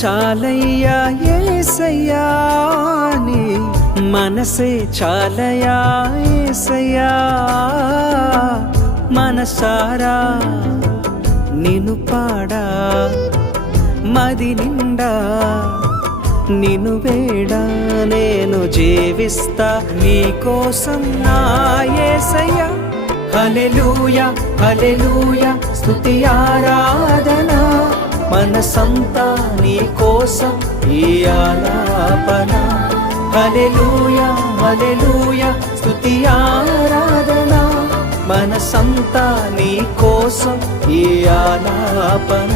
చాలయ్యా యేసయ్యా నీ మనసే చాలయ్యా యేసయ్యా మనసారా నిన్ను పాడా మది నిండా నిన్ను వేడా నేను జీవిస్తా నీ కోసం నా యేసయ్యా హల్లెలూయా హల్లెలూయా స్తుతి ఆరాధన మనసంతా నీ కోసం ఈ ఆలాపన హల్లెలూయా హల్లెలూయా స్తుతి ఆరాధన మనసంతా నీ కోసం ఈ ఆలాపన